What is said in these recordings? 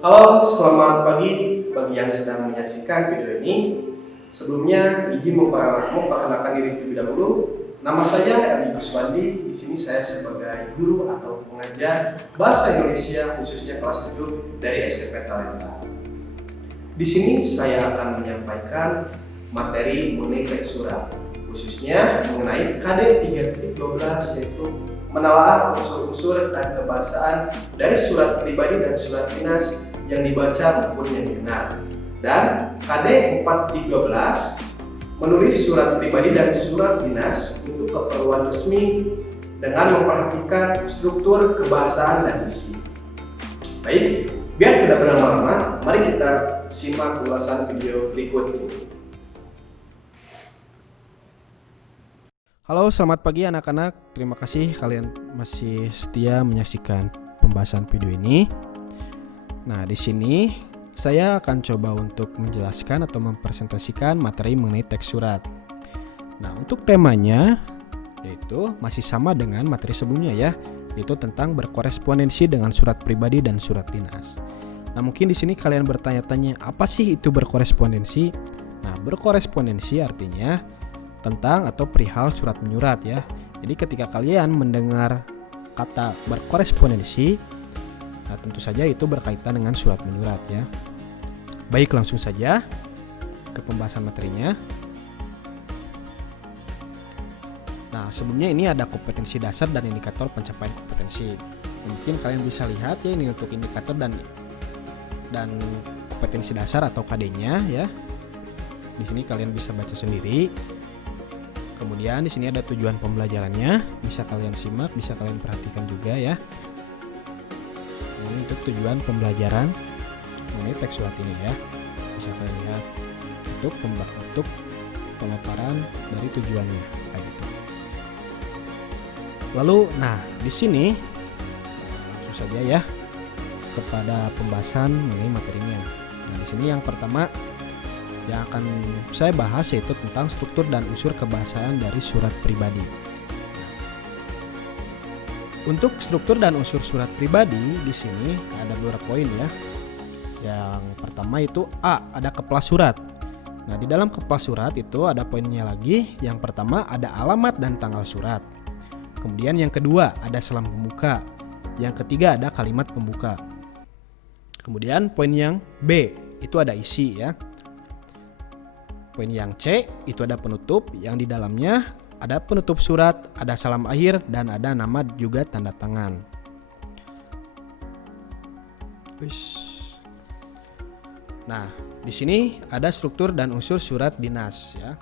Halo, selamat pagi bagi yang sedang menyaksikan video ini. Sebelumnya, izin memperkenalkan diri terlebih dahulu. Nama saya Erdi Guswandi. Di sini saya sebagai guru atau pengajar bahasa Indonesia khususnya kelas 7 dari SMP Talenta. Di sini saya akan menyampaikan materi mengenai teks surat, khususnya mengenai KD 3.12 yaitu menelaah unsur-unsur dan kebahasaan dari surat pribadi dan surat dinas yang dibaca maupun yang didengar. Dan KD 4.13 menulis surat pribadi dan surat dinas untuk keperluan resmi dengan memperhatikan struktur kebahasaan dan isi. Baik, biar tidak berlama-lama, mari kita simak ulasan video berikut ini. Halo, selamat pagi anak-anak. Terima kasih kalian masih setia menyaksikan pembahasan video ini. Nah, di sini saya akan coba untuk menjelaskan atau mempresentasikan materi mengenai teks surat. Nah, untuk temanya yaitu masih sama dengan materi sebelumnya ya, yaitu tentang berkorespondensi dengan surat pribadi dan surat dinas. Nah, mungkin di sini kalian bertanya-tanya, apa sih itu berkorespondensi? Nah, berkorespondensi artinya tentang atau perihal surat menyurat ya. Jadi ketika kalian mendengar kata berkorespondensi, nah tentu saja itu berkaitan dengan surat menyurat ya. Baik, langsung saja ke pembahasan materinya. Nah, sebelumnya ini ada kompetensi dasar dan indikator pencapaian kompetensi. Mungkin kalian bisa lihat ya, ini untuk indikator dan kompetensi dasar atau KD-nya ya. Di sini kalian bisa baca sendiri. Kemudian di sini ada tujuan pembelajarannya, bisa kalian simak, bisa kalian perhatikan juga ya. Ini untuk tujuan pembelajaran mengenai teks surat ini ya, bisa kalian lihat untuk pemaparan dari tujuannya kayak gitu. Lalu, nah di sini langsung saja ya kepada pembahasan mengenai materinya. Nah di sini yang pertama yang akan saya bahas yaitu tentang struktur dan unsur kebahasaan dari surat pribadi. Untuk struktur dan unsur surat pribadi di sini ada beberapa poin ya. Yang pertama itu A, ada keplas surat. Nah, di dalam keplas surat itu ada poinnya lagi. Yang pertama ada alamat dan tanggal surat. Kemudian yang kedua ada salam pembuka. Yang ketiga ada kalimat pembuka. Kemudian poin yang B itu ada isi ya. Poin yang C itu ada penutup, yang di dalamnya ada penutup surat, ada salam akhir, dan ada nama juga tanda tangan. Nah, di sini ada struktur dan unsur surat dinas ya.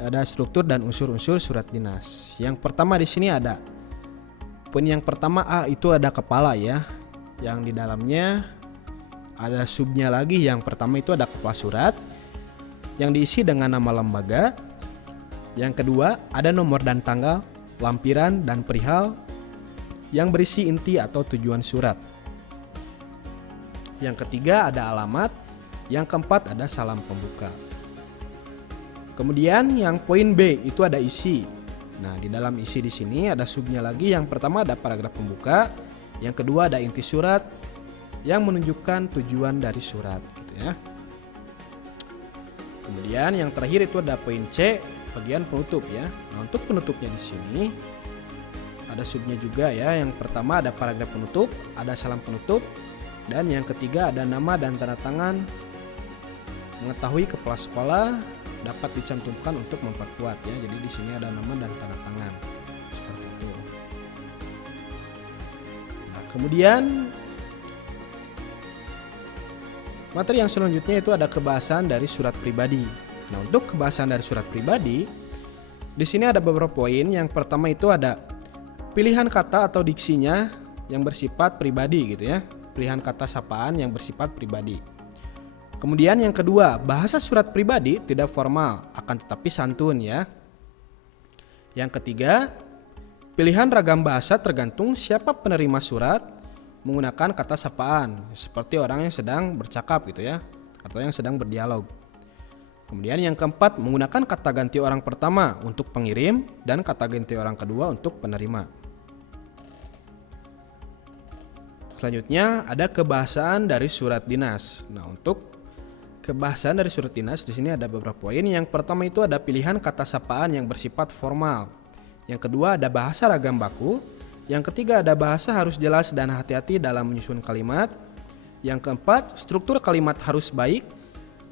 Ada struktur dan unsur-unsur surat dinas. Yang pertama di sini ada poin yang pertama A itu ada kepala ya. Yang di dalamnya ada subnya lagi. Yang pertama itu ada kepala surat yang diisi dengan nama lembaga. Yang kedua ada nomor dan tanggal, lampiran dan perihal yang berisi inti atau tujuan surat. Yang ketiga ada alamat. Yang keempat ada salam pembuka. Kemudian yang poin B itu ada isi. Nah, di dalam isi di sini ada subnya lagi. Yang pertama ada paragraf pembuka, yang kedua ada inti surat yang menunjukkan tujuan dari surat gitu ya. Kemudian yang terakhir itu ada poin C, bagian penutup ya. Nah, untuk penutupnya di sini ada subnya juga ya. Yang pertama ada paragraf penutup, ada salam penutup, dan yang ketiga ada nama dan tanda tangan. Mengetahui kepala sekolah dapat dicantumkan untuk memperkuat ya. Jadi di sini ada nama dan tanda tangan. Seperti itu. Nah, kemudian materi yang selanjutnya itu ada kebahasaan dari surat pribadi. Nah, untuk kebahasaan dari surat pribadi, di sini ada beberapa poin. Yang pertama itu ada pilihan kata atau diksinya yang bersifat pribadi gitu ya. Pilihan kata sapaan yang bersifat pribadi. Kemudian yang kedua, bahasa surat pribadi tidak formal, akan tetapi santun ya. Yang ketiga, pilihan ragam bahasa tergantung siapa penerima surat, menggunakan kata sapaan seperti orang yang sedang bercakap gitu ya, atau yang sedang berdialog. Kemudian yang keempat, menggunakan kata ganti orang pertama untuk pengirim dan kata ganti orang kedua untuk penerima. Selanjutnya ada kebahasaan dari surat dinas. Nah, untuk kebahasaan dari surat dinas di sini ada beberapa poin. Yang pertama itu ada pilihan kata sapaan yang bersifat formal. Yang kedua ada bahasa ragam baku. Yang ketiga ada bahasa harus jelas dan hati-hati dalam menyusun kalimat. Yang keempat, struktur kalimat harus baik.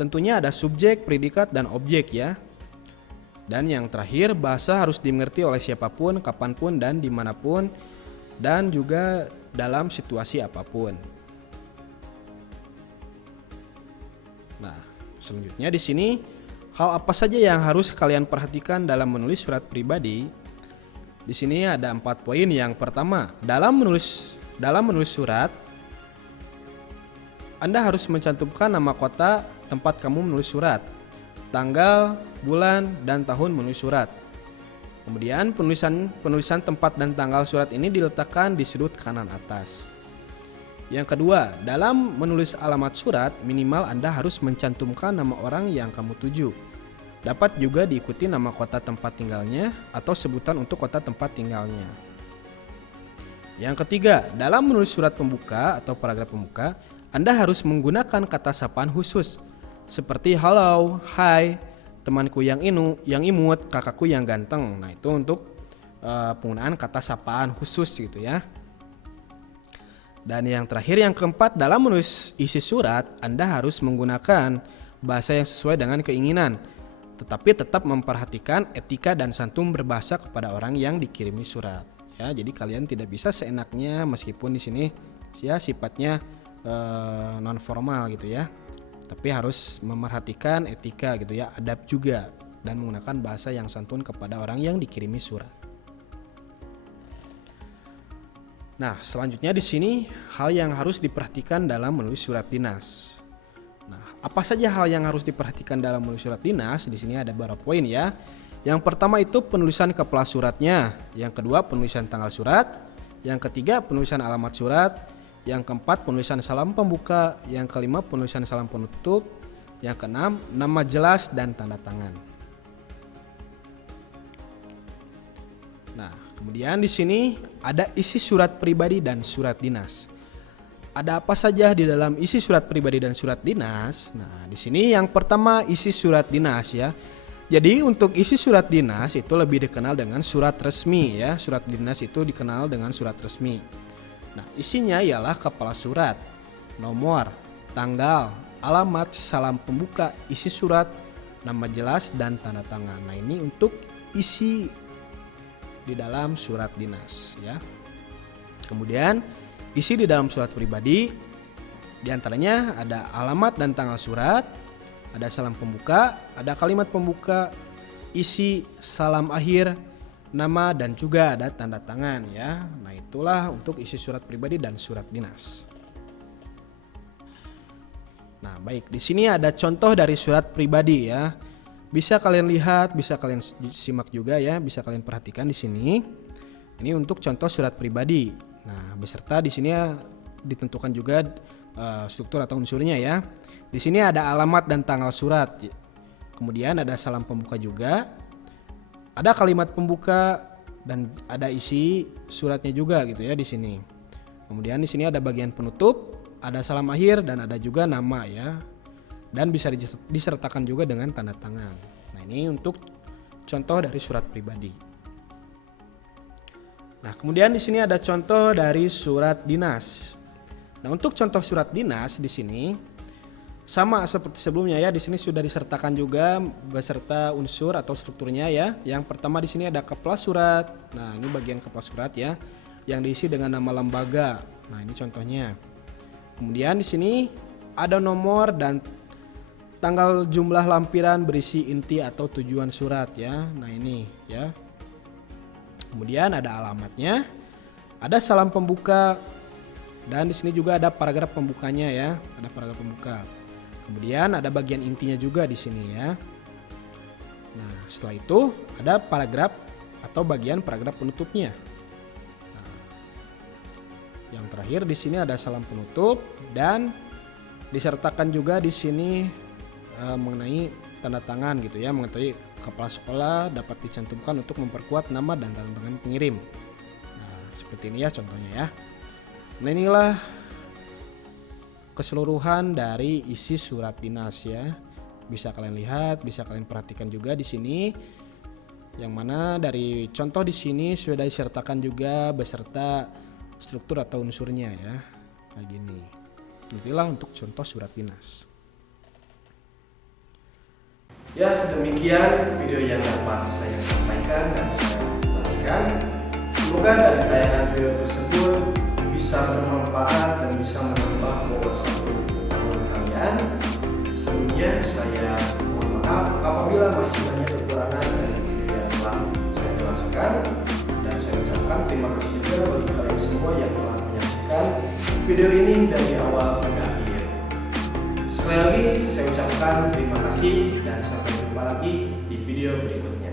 Tentunya ada subjek, predikat, dan objek ya. Dan yang terakhir, bahasa harus dimengerti oleh siapapun, kapanpun, dan dimanapun. Dan juga dalam situasi apapun. Nah, selanjutnya di sini hal apa saja yang harus kalian perhatikan dalam menulis surat pribadi? Di sini ada 4 poin. Yang pertama, dalam menulis surat, Anda harus mencantumkan nama kota tempat kamu menulis surat, tanggal, bulan, dan tahun menulis surat. Kemudian penulisan tempat dan tanggal surat ini diletakkan di sudut kanan atas. Yang kedua, dalam menulis alamat surat, minimal Anda harus mencantumkan nama orang yang kamu tuju. Dapat juga diikuti nama kota tempat tinggalnya atau sebutan untuk kota tempat tinggalnya. Yang ketiga, dalam menulis surat pembuka atau paragraf pembuka, Anda harus menggunakan kata sapaan khusus seperti halo, hai, temanku yang imut, kakakku yang ganteng. Nah, itu untuk penggunaan kata sapaan khusus gitu ya. Dan yang terakhir, yang keempat, dalam menulis isi surat, Anda harus menggunakan bahasa yang sesuai dengan keinginan, tetapi tetap memperhatikan etika dan santun berbahasa kepada orang yang dikirimi surat. Ya, jadi kalian tidak bisa seenaknya, meskipun di sini ya sifatnya non formal gitu ya. Tapi harus memerhatikan etika gitu ya, adab juga, dan menggunakan bahasa yang santun kepada orang yang dikirimi surat. Nah, selanjutnya di sini hal yang harus diperhatikan dalam menulis surat dinas. Nah, apa saja hal yang harus diperhatikan dalam menulis surat dinas? Di sini ada beberapa poin ya. Yang pertama itu penulisan kepala suratnya, yang kedua penulisan tanggal surat, yang ketiga penulisan alamat surat, yang keempat penulisan salam pembuka, yang kelima penulisan salam penutup, yang keenam nama jelas dan tanda tangan. Nah, kemudian di sini ada isi surat pribadi dan surat dinas. Ada apa saja di dalam isi surat pribadi dan surat dinas? Nah, di sini yang pertama isi surat dinas ya. Jadi untuk isi surat dinas itu lebih dikenal dengan surat resmi ya. Surat dinas itu dikenal dengan surat resmi. Nah, isinya ialah kepala surat, nomor, tanggal, alamat, salam pembuka, isi surat, nama jelas, dan tanda tangan. Nah, ini untuk isi di dalam surat dinas ya. Kemudian isi di dalam surat pribadi diantaranya ada alamat dan tanggal surat, ada salam pembuka, ada kalimat pembuka, isi, salam akhir, nama, dan juga ada tanda tangan ya. Nah, itulah untuk isi surat pribadi dan surat dinas. Nah, baik, di sini ada contoh dari surat pribadi ya. Bisa kalian lihat, bisa kalian simak juga ya, bisa kalian perhatikan di sini. Ini untuk contoh surat pribadi. Nah, beserta di sini ditentukan juga struktur atau unsurnya ya. Di sini ada alamat dan tanggal surat. Kemudian ada salam pembuka juga. Ada kalimat pembuka dan ada isi suratnya juga gitu ya di sini. Kemudian di sini ada bagian penutup, ada salam akhir, dan ada juga nama ya. Dan bisa disertakan juga dengan tanda tangan. Nah, ini untuk contoh dari surat pribadi. Nah, kemudian di sini ada contoh dari surat dinas. Nah, untuk contoh surat dinas di sini sama seperti sebelumnya ya, di sini sudah disertakan juga beserta unsur atau strukturnya ya. Yang pertama di sini ada kepala surat. Nah, ini bagian kepala surat ya, yang diisi dengan nama lembaga. Nah, ini contohnya. Kemudian di sini ada nomor dan tanggal jumlah lampiran berisi inti atau tujuan surat ya. Nah, ini ya. Kemudian ada alamatnya, ada salam pembuka, dan di sini juga ada paragraf pembukanya ya, ada paragraf pembuka. Kemudian ada bagian intinya juga di sini ya. Nah, setelah itu ada paragraf atau bagian paragraf penutupnya. Nah, yang terakhir di sini ada salam penutup dan disertakan juga di sini mengenai tanda tangan gitu ya, mengetahui kepala sekolah dapat dicantumkan untuk memperkuat nama dan tanda tangan pengirim. Nah, seperti ini ya contohnya ya. Nah, inilah keseluruhan dari isi surat dinas ya. Bisa kalian lihat, bisa kalian perhatikan juga di sini. Yang mana dari contoh di sini sudah disertakan juga beserta struktur atau unsurnya ya. Kayak gini. Inilah untuk contoh surat dinas. Ya, demikian video yang dapat saya sampaikan dan saya jelaskan. Semoga dari tayangan video tersebut bisa bermanfaat dan bisa menambah wawasan pengetahuan kalian. Sebelumnya saya mohon maaf apabila masih banyak kekurangan dari video yang telah saya jelaskan, dan saya ucapkan terima kasih juga bagi kalian semua yang telah menyaksikan video ini dari awal hingga akhir. Sekali lagi saya ucapkan terima kasih dan sampai jumpa lagi di video berikutnya.